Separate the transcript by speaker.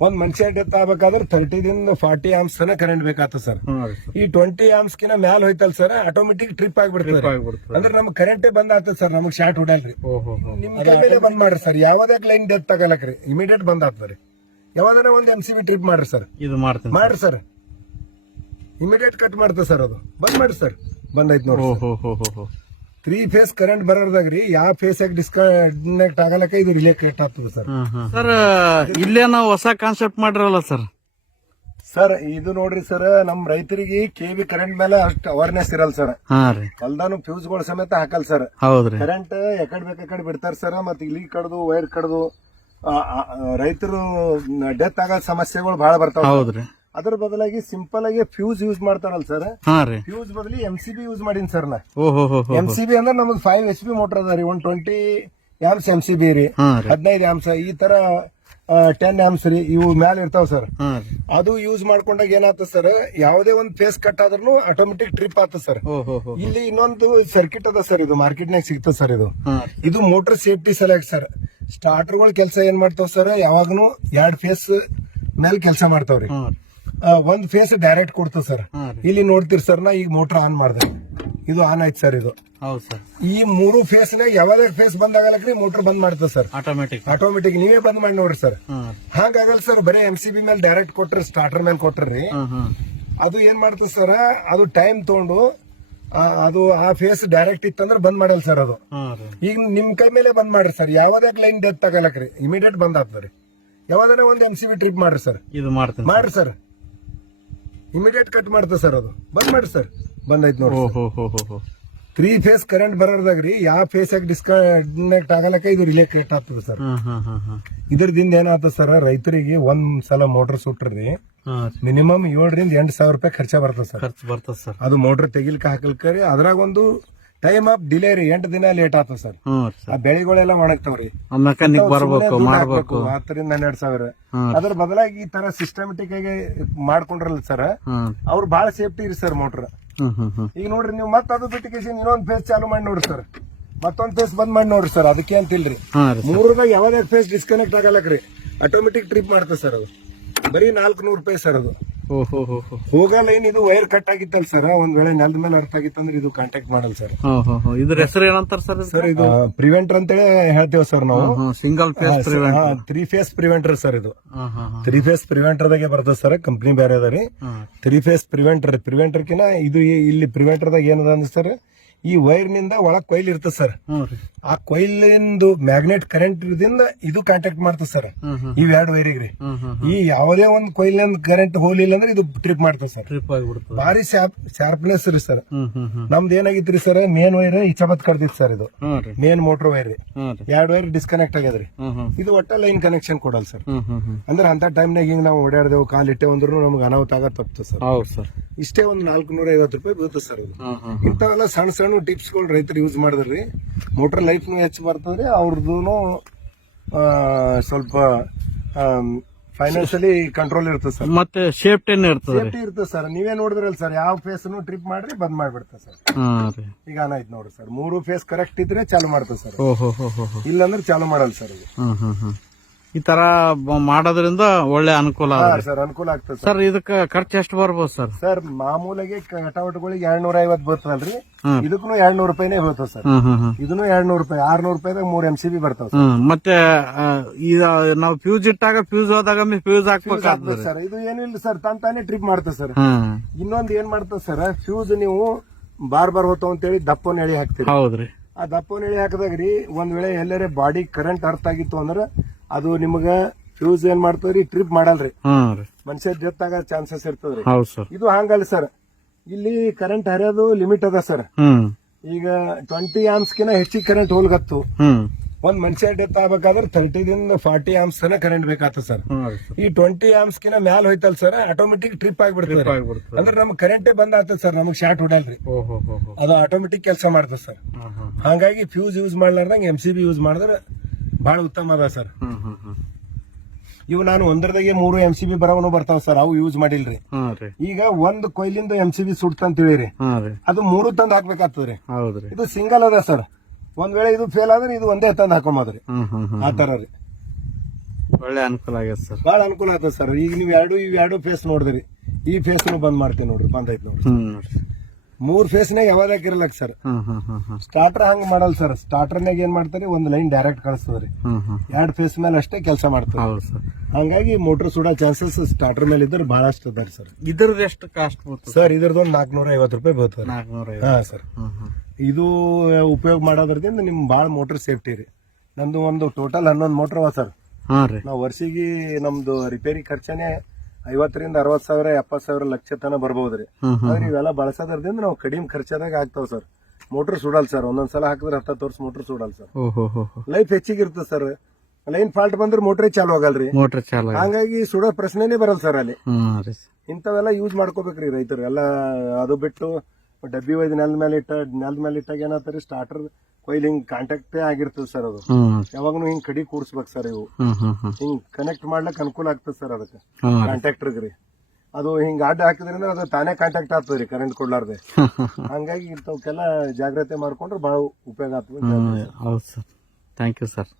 Speaker 1: ಒಂದ್ ಮನುಷ್ಯ ಡೆತ್ ಆಗ್ಬೇಕಾದ್ರೆ ತರ್ಟಿ ದಿಂದ ಫಾರ್ಟಿ ಆಮ್ಸ್ ತನ ಕರೆಂಟ್ ಬೇಕಾತ ಸರ್ ಈ ಟ್ವೆಂಟಿ ಆಮ್ಸ್ ಕಿನ ಮ್ಯಾಲ್ ಹೋಯ್ತಲ್ ಸರ್ ಆಟೋಮೆಟಿಕ್ ಟ್ರಿಪ್ ಆಗ್ಬಿಡ್ತದೆ. ಅಂದ್ರೆ ನಮ್ಗೆ ಕರೆಂಟೇ ಬಂದ್ ಆಗ್ತದೆ ಸರ್ ನಮಗ್ ಶಾರ್ಟ್ ಹೊಡಲ್ರಿ
Speaker 2: ಓಹೋ ಹೋ
Speaker 1: ನಿಮ್ ಮೇಲೆ ಬಂದ್ ಮಾಡ್ರಿ ಸರ್ ಯಾವ್ದಾಗ ಲೈನ್ ಡೆತ್ ತಗಲಕ್ರಿ ಇಮಿಡಿಯೇಟ್ ಬಂದ್ ಆಗ್ತದ್ರಿ ಯಾವ್ದಾರ ಒಂದ್ ಎಂ ಸಿ ಬಿ ಟ್ರಿಪ್ ಮಾಡ್ರಿ ಸರ್
Speaker 2: ಇದು ಮಾಡ್ತೀನಿ
Speaker 1: ಮಾಡ್ರಿ ಸರ್ ಇಮಿಡಿಯೇಟ್ ಕಟ್ ಮಾಡ್ತದೆ ಸರ್ ಅದು. ಬಂದ್ ಮಾಡ್ರಿ ಸರ್ ಬಂದೈತ್
Speaker 2: ಹೋ.
Speaker 1: ತ್ರೀ ಫೇಸ್ ಕರೆಂಟ್ ಬರೋದಾಗ್ರಿ ಯಾವ ಫೇಸ್ ಡಿಸ್ಕನೆಕ್ಟ್ ಆಗಲಕ್ಕ ಇದು ರಿಲೇ ಕಟ್ ಆಗ್ತದೆ ಸರ್.
Speaker 2: ಸರ್ ಇಲ್ಲೇ ನಾವು ಹೊಸ ಕಾನ್ಸೆಪ್ಟ್ ಮಾಡಿರಲ್ಲ ಸರ್.
Speaker 1: ಸರ್ ಇದು ನೋಡ್ರಿ ಸರ್ ನಮ್ ರೈತರಿಗೆ ಕೆವಿ ಕರೆಂಟ್ ಮೇಲೆ ಅಷ್ಟು ಅವೇರ್ನೆಸ್ ಇರಲ್ಲ ಸರ್. ಹೊಲ್ದಾನು ಫ್ಯೂಸ್ಗಳ ಸಮೇತ ಹಾಕಲ್ ಸರ್. ಕರೆಂಟ್ ಎಕಡ್ ಬೇಕಡೆ ಬಿಡ್ತಾರ ಸರ್ ಮತ್ ಇಲ್ಲಿ ಕಡ್ದು ವೈರ್ ಕಡ್ದು ರೈತರು ಡೆತ್ ಆಗೋ ಸಮಸ್ಯೆಗಳು ಬಹಳ ಬರ್ತಾವ
Speaker 2: ಹೌದ್ರಿ
Speaker 1: ಅದ್ರ ಬದಲಾಗಿ ಸಿಂಪಲ್ ಆಗಿ ಫ್ಯೂಸ್ ಯೂಸ್ ಮಾಡ್ತಾರಲ್ಲ ಸರ್
Speaker 2: ಹಾ ರೀ.
Speaker 1: ಫ್ಯೂಸ್ ಬದಲಿ ಎಂ ಸಿ ಬಿ ಯೂಸ್ ಮಾಡೀನಿ ಸರ್ ನಾ.
Speaker 2: ಓಹೋ ಹೋ ಹೋ
Speaker 1: ಎಂ ಸಿ ಬಿ ಅಂದ್ರೆ ನಮ್ದು ಫೈವ್ ಎಚ್ ಪಿ ಮೋಟರ್ ಅದ ರೀ. One twenty amps M C B ರೀ. ಹದಿನೈದು ಆಮ್ಸ್ ಈ ತರ ಟೆನ್ ಆಮ್ಸ್ ರೀ. ಇವು ಮ್ಯಾಲ ಇರ್ತಾವ ಸರ್ ಅದು ಯೂಸ್ ಮಾಡ್ಕೊಂಡಾಗ ಏನಾಗ್ತದೆ ಸರ್ ಯಾವುದೇ ಒಂದು ಫೇಸ್ ಕಟ್ ಆದ್ರೂ ಆಟೋಮೆಟಿಕ್ ಟ್ರಿಪ್ ಆತ ಸರ್ ಇಲ್ಲಿ ಇನ್ನೊಂದು ಸರ್ಕಿಟ್ ಅದ ಸರ್ ಇದು. ಮಾರ್ಕೆಟ್ ನಾಗ ಸಿಗ್ತದೆ ಸರ್ ಇದು. ಇದು ಮೋಟರ್ ಸೇಫ್ಟಿ ಸಲುವಾಗಿ ಸರ್ ಸ್ಟಾರ್ಟರ್ಗಳ ಕೆಲಸ ಏನ್ ಮಾಡ್ತಾವ ಸರ್ ಯಾವಾಗನು ಎರಡ್ ಫೇಸ್ ಮೇಲೆ ಕೆಲಸ ಮಾಡ್ತಾವ್ರಿ ಒಂದ್ ಫೇಸ್ ಡೈರೆಕ್ಟ್ ಕೊಡ್ತು ಸರ್ ಇಲ್ಲಿ ನೋಡ್ತೀರಿ ಸರ್ ನಾ ಈಗ ಮೋಟರ್ ಆನ್ ಮಾಡಿದೆ ಇದು ಆನ್ ಆಯ್ತು ಸರ್ ಇದು.
Speaker 2: ಹೌದು ಸರ್
Speaker 1: ಈ ಮೂರು ಫೇಸ್ ನಾಗ ಯಾವಾಗ ಫೇಸ್ ಬಂದ್ ಆಗಲಕ್ರಿ ಮೋಟರ್ ಬಂದ್ ಮಾಡ್ತದೆ ಸರ್
Speaker 2: ಆಟೋಮೆಟಿಕ್
Speaker 1: ಆಟೋಮೆಟಿಕ್ ನೀವೇ ಬಂದ್ ಮಾಡಿ ನೋಡ್ರಿ ಸರ್ ಹಾಗಾಗಲ್ ಸರ್ ಬರೀ ಎಂ ಸಿ ಬಿ ಮೇಲೆ ಡೈರೆಕ್ಟ್ ಕೊಟ್ರಿ ಸ್ಟಾರ್ಟರ್ ಮೇಲೆ ಕೊಟ್ರಿ ಅದು ಏನ್ ಮಾಡ್ತದೆ ಸರ್ ಅದು ಟೈಮ್ ತಗೊಂಡು ಅದು ಆ ಫೇಸ್ ಡೈರೆಕ್ಟ್ ಇತ್ತಂದ್ರೆ ಬಂದ್ ಮಾಡಲ್ ಸರ್ ಅದು. ಈಗ ನಿಮ್ ಕೈ ಮೇಲೆ ಬಂದ್ ಮಾಡ್ರಿ ಸರ್ ಯಾವ್ದೇ ಲೈನ್ ಡೆತ್ ತಗಲಕ್ರಿ ಇಮಿಡಿಯೇಟ್ ಬಂದ್ ಆಗ್ತದ್ರಿ ಯಾವ್ದಾರ ಒಂದ್ ಎಂ ಸಿ ಬಿ ಟ್ರಿಪ್ ಮಾಡ್ರಿ ಸರ್
Speaker 2: ಇದು ಮಾಡ್ತೀನಿ
Speaker 1: ಮಾಡ್ರಿ ಸರ್ ಇಮಿಡಿಯೇಟ್ ಕಟ್ ಮಾಡ್ತದೆ ಸರ್ ಅದು. ಬಂದ್ ಮಾಡಿ ಸರ್ ಬಂದೈತ್ ನೋಡಿ ತ್ರೀ ಫೇಸ್ ಕರೆಂಟ್ ಬರೋದಾಗ್ರಿ ಯಾವ ಫೇಸ್ ಆಗಿ ಡಿಸ್ಕನೆಕ್ಟ್ ಆಗಲಕ್ಕ ಇದು ರಿಲೇ ಕಟ್ ಆಗ್ತದೆ ಸರ್ ಇದ್ರದಿಂದ ಏನಾಗ್ತದೆ ಸರ್ ರೈತರಿಗೆ ಒಂದ್ ಸಲ ಮೋಟರ್ ಸುಟ್ರಿ ಮಿನಿಮಮ್ ಏಳರಿಂದ ಎಂಟು ಸಾವಿರ ರೂಪಾಯಿ ಖರ್ಚ ಬರ್ತದೆ ಸರ್
Speaker 2: ಖರ್ಚು ಬರ್ತದೆ ಸರ್
Speaker 1: ಅದು ಮೋಟರ್ ತೆಗಿಲಿಕ್ಕೆ ಹಾಕಲ್ಕರಿ ಅದ್ರಾಗ ಒಂದು ಟೈಮ್ ಆಫ್ ಡಿಲೇರಿ ಎಂಟು ದಿನ ಲೇಟ್ ಆತ ಸರ್ ಆ ಬೆಳೆಗಳೆಲ್ಲ ಒಣಗ್ತಾವ್ರಿ.
Speaker 2: ಮೆಕ್ಯಾನಿಕ್ ಬರ್ಬೇಕು ಮಾಡ್ಬೇಕು.
Speaker 1: ಹತ್ತರಿಂದ ಹನ್ನೆರಡು ಸಾವಿರ. ಅದ್ರ ಬದಲಾಗಿ ಈ ತರ ಸಿಸ್ಟಮೆಟಿಕ್ ಆಗಿ ಮಾಡ್ಕೊಂಡ್ರಲ್ಲ ಸರ್ ಅವ್ರು ಬಹಳ ಸೇಫ್ಟಿ ಇರಿ ಸರ್ ಮೋಟರ್ ಈಗ ನೋಡ್ರಿ ನೀವು ಮತ್ತೆ ಅದು ಬಿಟ್ಟಿಕೇಶನ್ ಇನ್ನೊಂದ್ ಫೇಸ್ ಚಾಲು ಮಾಡಿ ನೋಡ್ರಿ ಸರ್ ಮತ್ತೊಂದ್ ಫೇಸ್ ಬಂದ್ ಮಾಡಿ ನೋಡ್ರಿ ಸರ್ ಅದಕ್ಕೆ ಅಂತಿಲ್ರಿ. ಮೂರದಾಗ ಯಾವ್ದೇ ಫೇಸ್ ಡಿಸ್ಕನೆಕ್ಟ್ ಆಗಲ್ಲಕ್ರಿ. ಆಟೋಮೆಟಿಕ್ ಟ್ರಿಪ್ ಮಾಡ್ತದೆ ಸರ್ ಅದು. ಬರೀ ನಾಲ್ಕು ನೂರು ರೂಪಾಯಿ ಸರ್ ಅದು. ಹೋಗೋ ಏನ್ ಇದು ವೈರ್ ಕಟ್ ಆಗಿತ್ತಲ್ಲ ಸರ್ ಒಂದ್ ವೇಳೆ ನೆಲದ ಮೇಲೆ ಅರ್ಥ ಆಗಿತ್ತಂದ್ರೆ ಇದು ಕಾಂಟ್ಯಾಕ್ಟ್ ಮಾಡಲ್ಲ ಸರ್
Speaker 2: ಇದ್ರ ಹೆಸರು ಏನಂತಾರ ಸರ್
Speaker 1: ಸರ್ ಇದು ಪ್ರಿವೆಂಟರ್ ಅಂತೇಳಿ ಹೇಳ್ತೇವೆ ಸರ್ ನಾವು.
Speaker 2: Single phase
Speaker 1: three phase preventer sir ಇದು.
Speaker 2: ಹಾ ಹಾ ಹಾ.
Speaker 1: ತ್ರೀ ಫೇಸ್ ಪ್ರಿವೆಂಟರ್ ದಾಗೆ ಬರ್ತದೆ ಸರ್ ಕಂಪ್ನಿ ಬೇರೆ ಅದ ರೀ. ತ್ರೀ ಫೇಸ್ ಪ್ರಿವೆಂಟರ್ ಪ್ರಿವೆಂಟರ್ ಪ್ರಿವೆಂಟರ್ಕಿನ ಇದು ಇಲ್ಲಿ ಪ್ರಿವೆಂಟರ್ ದಾಗ ಏನದ ಅಂದ್ರೆ ಸರ್ ಈ ವೈರ್ನಿಂದ ಒಳಗ್ ಕೊಯ್ಲ್ ಇರ್ತದೆ ಸರ್ ಆ ಕೊಯ್ಲಿಂದು ಮ್ಯಾಗ್ನೆಟ್ ಕರೆಂಟ್ ಇರೋದ್ರಿಂದ ಇದು ಕಾಂಟ್ಯಾಕ್ಟ್ ಮಾಡ್ತದೆ ಸರ್ ಇವ್ ಎರಡು ವೈರಿಗೆ ರೀ.
Speaker 2: ಹ್ಮ್ ಹ್ಮ್
Speaker 1: ಈ ಯಾವುದೇ ಒಂದು ಕೊಯ್ಲಿಂದ ಕರೆಂಟ್ ಹೋಗ್ಲಿಲ್ಲ ಅಂದ್ರೆ ಇದು ಟ್ರಿಪ್ ಮಾಡ್ತದೆ ಸರ್
Speaker 2: ಟ್ರಿಪ್ ಆಗಿಬಿಡ್ತದೆ.
Speaker 1: ಭಾರಿ ಶಾರ್ಪ್ ಶಾರ್ಪ್ನೆಸ್ ರೀ ಸರ್ ನಮ್ದು ಏನಾಗಿತ್ರಿ ಸರ್ ಮೇನ್ ವೈರ್ ಇಚ್ಛಾಬತ್ ಕಡ್ದಿತ್ತು ಸರ್ ಇದು. ಮೇನ್ ಮೋಟರ್ ವೈರ್ ರೀ. ಎರಡು ವೈರ್ ಡಿಸ್ಕನೆಕ್ಟ್ ಆಗ್ಯದ್ರಿ. ಇದು ಒಟ್ಟ ಲೈನ್ ಕನೆಕ್ಷನ್ ಕೊಡಲ್ಲ ಸರ್ ಅಂದ್ರೆ ಅಂತ ಟೈಮ್ನಾಗ ಹಿಂಗ್ ನಾವು ಓಡಾಡ್ದೇವು ಕಾಲ್ ಇಟ್ಟೆ ಅಂದ್ರೂ ನಮ್ಗೆ ಅನಾಹುತ ಆಗ ತಪ್ತದೆ ಸರ್ ಇಷ್ಟೇ ಒಂದು ನಾಲ್ಕು ನೂರ ಐವತ್ತು ರೂಪಾಯಿ ಬೀಳ್ತದೆ ಸರ್ ಇದು. ಇಂಥವೆಲ್ಲ ಸಣ್ಣ ಸಣ್ಣ ಟಿಪ್ಸ್ಗಳು ರೈತರು ಯೂಸ್ ಮಾಡಿದ್ರಿ. ಮೋಟ್ರ್ ಲೈಫ್ನು ಹೆಚ್ಚು ಬರ್ತದ್ರಿ. ಅವ್ರದ್ದು ಸ್ವಲ್ಪ ಫೈನಾನ್ಷಿಯಲಿ ಕಂಟ್ರೋಲ್ ಇರ್ತದೆ ಸರ್
Speaker 2: ಮತ್ತೆ ಸೇಫ್ಟಿ ಇರ್ತದೆ ರೀ
Speaker 1: ಸೇಫ್ಟಿ ಇರ್ತದೆ ಸರ್ ನೀವೇ ನೋಡಿದ್ರಲ್ಲ ಸರ್ ಯಾವ ಫೇಸ್ನು ಟ್ರಿಪ್ ಮಾಡ್ರಿ ಬಂದ್ ಮಾಡ್ಬಿಡ್ತದೆ ಸರ್
Speaker 2: ರೀ.
Speaker 1: ಈಗ ಅನಾಯ್ತು ನೋಡ್ರಿ ಸರ್ ಮೂರು ಫೇಸ್ ಕರೆಕ್ಟ್ ಇದ್ರೆ ಚಾಲು ಮಾಡ್ತದೆ ಸರ್ ಇಲ್ಲಂದ್ರೆ ಚಾಲು ಮಾಡಲ್ಲ ಸರ್ ಇದು
Speaker 2: ಹ್ಮ್ ಹ್ಮ್ ಹ್ಮ್. ಈ ತರ ಮಾಡೋದ್ರಿಂದ ಒಳ್ಳೆ ಅನುಕೂಲ
Speaker 1: ಸರ್ ಅನುಕೂಲ ಆಗ್ತದೆ ಸರ್.
Speaker 2: ಇದಕ್ಕೆ ಖರ್ಚು ಎಷ್ಟು ಬರ್ಬೋದು ಸರ್?
Speaker 1: ಸರ್ ಮಾಮೂಲಾಗಿ ಕಟಾವಟ್ಗಳಿಗೆ ಎರಡ್ ನೂರ ಐವತ್ ಬರ್ತದಲ್ರಿ. ಇದಕ್ಕೂ ಎರಡ್ ನೂರು ರೂಪಾಯಿನೇ ಬರ್ತದೆ ಸರ್. ಇದನ್ನು ಎರಡ್ ನೂರು ರೂಪಾಯಿ ಆರ್ನೂರು ರೂಪಾಯಿದಾಗ ಮೂರ್ ಎಂ ಸಿ ಬಿ ಬರ್ತಾವ
Speaker 2: ಮತ್ತೆ ನಾವು ಫ್ಯೂಸ್ ಇಟ್ಟಾಗ ಫ್ಯೂಸ್ ಹೋದಾಗ ಫ್ಯೂಸ್ ಹಾಕ್ಬೇಕಾಗ್ತದೆ
Speaker 1: ಸರ್. ಇದು ಏನಿಲ್ಲ ಸರ್. ತಂತಾನೆ ತಾನೇ ಟ್ರಿಪ್ ಮಾಡ್ತದೆ ಸರ್.
Speaker 2: ಇನ್ನೊಂದ್
Speaker 1: ಇನ್ನೊಂದು ಏನ್ ಮಾಡ್ತದೆ ಸರ್? ಫ್ಯೂಸ್ ನೀವು ಬಾರ್ ಬಾರ್ ಹೋತಾವ ಅಂತೇಳಿ ದಪ್ಪನ ಎಳಿ ಹಾಕ್ತೀರಿ.
Speaker 2: ಹೌದ್ರಿ.
Speaker 1: ಆ ದಪ್ಪನ ಎಳಿ ಹಾಕಿದಾಗ ರೀ ಒಂದ್ ವೇಳೆ ಎಲ್ಲರೇ ಬಾಡಿ ಕರೆಂಟ್ ಅರ್ಥ ಆಗಿತ್ತು ಅಂದ್ರೆ ಅದು ನಿಮಗ ಫ್ಯೂಸ್ ಏನ್ ಮಾಡ್ತದ್ರಿ? ಟ್ರಿಪ್ ಮಾಡಲ್ರಿ.
Speaker 2: ರೀ.
Speaker 1: ಮನುಷ್ಯ ಡೆತ್ ಆಗೋ ಚಾನ್ಸಸ್ ಇರ್ತದ್ರಿ.
Speaker 2: ಹೌದು ಸರ್.
Speaker 1: ಇದು ಹಂಗಲ್ಲ ಸರ್. ಇಲ್ಲಿ ಕರೆಂಟ್ ಹರಿಯೋದು ಲಿಮಿಟ್ ಅದ ಸರ್.
Speaker 2: ಹ್ಮ್.
Speaker 1: ಈಗ ಟ್ವೆಂಟಿ ಆಮ್ಸ್ಕಿನ ಹೆಚ್ಚಿಗೆ ಕರೆಂಟ್ ಹೋಲ್ಗತ್ತು.
Speaker 2: ಹ್ಮ್.
Speaker 1: ಒಂದ್ ಮನುಷ್ಯ ಡೆತ್ ಆಗ್ಬೇಕಾದ್ರೆ ತರ್ಟಿದಿಂದ ಫಾರ್ಟಿ ಆಮ್ಸ್ ತನ ಕರೆಂಟ್ ಬೇಕಾಗ್ತದೆ ಸರ್.
Speaker 2: ರೀ
Speaker 1: ಈ ಟ್ವೆಂಟಿ ಆಮ್ಸ್ ಕಿನ ಮ್ಯಾಲ್ ಹೋಯ್ತಲ್ ಸರ್ ಆಟೋಮೆಟಿಕ್ ಟ್ರಿಪ್ ಆಗ್ಬಿಡ್ತದೆ
Speaker 2: ಆಗ್ಬಿಡ್ತದೆ.
Speaker 1: ಅಂದ್ರೆ ನಮ್ಗೆ ಕರೆಂಟೇ ಬಂದ್ ಆಗ್ತದೆ ಸರ್ ನಮ್ಗೆ ಶಾರ್ಟ್ ಹೊಡಲ್ರಿ
Speaker 2: ಓಹೋ ಹೋ ಹೋ
Speaker 1: ಅದು ಆಟೋಮೆಟಿಕ್ ಕೆಲಸ ಮಾಡ್ತದೆ ಸರ್. ಹಾಗಾಗಿ ಫ್ಯೂಸ್ ಯೂಸ್ ಮಾಡ್ಲಾರ್ದಂಗ ಎಂ ಸಿ ಬಿ ಯೂಸ್ ಮಾಡಿದ್ರೆ ಬಹಳ ಉತ್ತಮ ಅದ ಸರ್. ಇವು ನಾನು ಒಂದರದಾಗೆ ಮೂರು ಎಂ ಸಿ ಬಿ ಬರವನು ಬರ್ತಾವ ಸರ್ ಅವು ಯೂಸ್ ಮಾಡಿಲ್ರಿ.
Speaker 2: ರೀ.
Speaker 1: ಈಗ ಒಂದ್ ಕೊಯ್ಲಿಂದ ಎಂ ಸಿ ಬಿ ಸುಡ್ತಂತ ಹೇಳಿರಿ. ಅದು ಮೂರು ತಂದ್ ಹಾಕ್ಬೇಕಾಗ್ತದ್ರಿ. ಇದು ಸಿಂಗಲ್ ಅದ ಸರ್. ಒಂದ್ ವೇಳೆ ಇದು ಫೇಲ್ ಆದ್ರೆ ಇದು ಒಂದೇ ತಂದ್ ಹಾಕೊಂಬದ್ರಿ. ಆ ತರ ರೀ.
Speaker 2: ಒಳ್ಳೆ ಅನುಕೂಲ ಆಗ್ಯದ ಸರ್.
Speaker 1: ಬಹಳ ಅನುಕೂಲ ಆಗ್ತದೆ ಸರ್. ಈಗ ನೀವು ಎರಡು ಇವ್ ಎರಡು ಫೇಸ್ ನೋಡಿದ್ರಿ. ಈ ಫೇಸ್ ಬಂದ್ ಮಾಡ್ತೀವಿ ನೋಡ್ರಿ ಬಂದ್ ಐತ್ ನೋಡ್ರಿ. ಮೂರ್ ಫೇಸ್ನಾಗ ಯಾವಾಗ ಹಾಕಿರಲ್ಲ ಸರ್ ಸ್ಟಾರ್ಟರ್ ಹಂಗ ಮಾಡಲ್ ಸರ್ ಸ್ಟಾರ್ಟರ್ನಾಗ ಏನ್ ಮಾಡ್ತಾರೆ? ಒಂದ್ ಲೈನ್ ಡೈರೆಕ್ಟ್ ಕಳಿಸ್ತದ್ರಿ ಎರಡ್ ಫೇಸ್ ಮೇಲೆ ಅಷ್ಟೇ ಕೆಲಸ ಮಾಡ್ತಾರೆ ಹಂಗಾಗಿ ಮೋಟರ್ ಸುಡೋ ಚಾನ್ಸಸ್ ಸ್ಟಾರ್ಟರ್ ಮೇಲೆ ಇದ್ರೆ ಬಹಳಷ್ಟು ಅದಾರಿ ಸರ್
Speaker 2: ಇದ್ರದ್ದು ಎಷ್ಟು ಕಾಸ್ಟ್
Speaker 1: ಸರ್ ಇದ್ರದ್ದು ಒಂದು ನಾಲ್ಕನೂರ ಐವತ್ತು ರೂಪಾಯಿ ಬರ್ತದೆ ಹಾ ಸರ್ ಇದು ಉಪಯೋಗ ಮಾಡೋದ್ರಿಂದ ನಿಮ್ ಬಾಳ ಮೋಟರ್ ಸೇಫ್ಟಿ ರೀ. ನಮ್ದು ಒಂದು ಟೋಟಲ್ ಹನ್ನೊಂದು ಮೋಟರ್ ಅವ ಸರ್ ನಾವು ವರ್ಷಿಗೆ ನಮ್ದು ರಿಪೇರಿ ಖರ್ಚನೆ ಐವತ್ತರಿಂದ ಅರವತ್ ಸಾವಿರ ಎಪ್ಪತ್ ಸಾವಿರ ಲಕ್ಷ ತನ ಬರ್ಬೋದ್ರಿ.
Speaker 2: ಹ್ಮ್ ಹ್ಮ್.
Speaker 1: ಆದ್ರೆ ಇವೆಲ್ಲ ಬಳಸೋದ್ರದಿಂದ ನಾವು ಕಡಿಮೆ ಖರ್ಚದಾಗ ಆಗ್ತಾವ ಸರ್. Motor ಸುಡಲ್ sir. ಒಂದೊಂದ್ಸಲ ಹಾಕಿದ್ರೆ ಹತ್ತ ವರ್ಷ ಮೋಟರ್ ಸುಡಲ್ ಸರ್. ಲೈಫ್ ಹೆಚ್ಚಿಗೆ ಇರ್ತದೆ ಸರ್. ಲೈನ್ ಫಾಲ್ಟ್ ಬಂದ್ರೆ ಮೋಟ್ರೇ ಚಾಲು ಆಗಲ್ರಿ.
Speaker 2: ಮೋಟರ್ ಚಾಲು.
Speaker 1: ಹಂಗಾಗಿ ಸುಡೋ ಪ್ರಶ್ನೆನೇ ಬರಲ್ಲ ಸರ್ ಅಲ್ಲಿ.
Speaker 2: ರೀ.
Speaker 1: ಇಂಥವೆಲ್ಲ ಯೂಸ್ ಮಾಡ್ಕೋಬೇಕ್ರಿ ರೈತರು. ಎಲ್ಲ ಅದು ಬಿಟ್ಟು ಡಬ್ಬಿ ಒಯ್ದು ನೆಲದ ಮೇಲೆ ಇಟ್ಟ ನೆಲದ ಮೇಲೆ ಇಟ್ಟಾಗ ಏನಾಗ್ತಾರೆ ಸ್ಟಾರ್ಟರ್ ಕೊಯ್ಲಿ ಹಿಂಗ್ ಕಾಂಟ್ಯಾಕ್ಟೇ ಆಗಿರ್ತದೆ ಸರ್ ಅದು. ಯಾವಾಗನು ಹಿಂಗ್ ಕಡಿ ಕೂಡ್ಸ್ಬೇಕು ಸರ್ ಇವು. ಹಿಂಗ್ ಕನೆಕ್ಟ್ ಮಾಡ್ಲಕ್ ಅನುಕೂಲ ಆಗ್ತದೆ ಸರ್ ಅದಕ್ಕೆ.
Speaker 2: ಕಾಂಟ್ಯಾಕ್ಟರ್ಗ್ರಿ ರೀ.
Speaker 1: ಅದು ಹಿಂಗ್ ಅಡ್ಡ ಹಾಕಿದ್ರಿಂದ ಅದು ತಾನೇ ಕಾಂಟ್ಯಾಕ್ಟ್ ಆಗ್ತದ್ರಿ ಕರೆಂಟ್ ಕೊಡ್ಲಾರ್ದೆ. ಹಂಗಾಗಿ ಇಂಥವಕ್ಕೆಲ್ಲ ಜಾಗ್ರತೆ ಮಾಡ್ಕೊಂಡ್ರೆ ಬಹಳ ಉಪಯೋಗ ಆಗ್ತದೆ
Speaker 2: ಹೌದು ಸರ್ ಥ್ಯಾಂಕ್ ಯು ಸರ್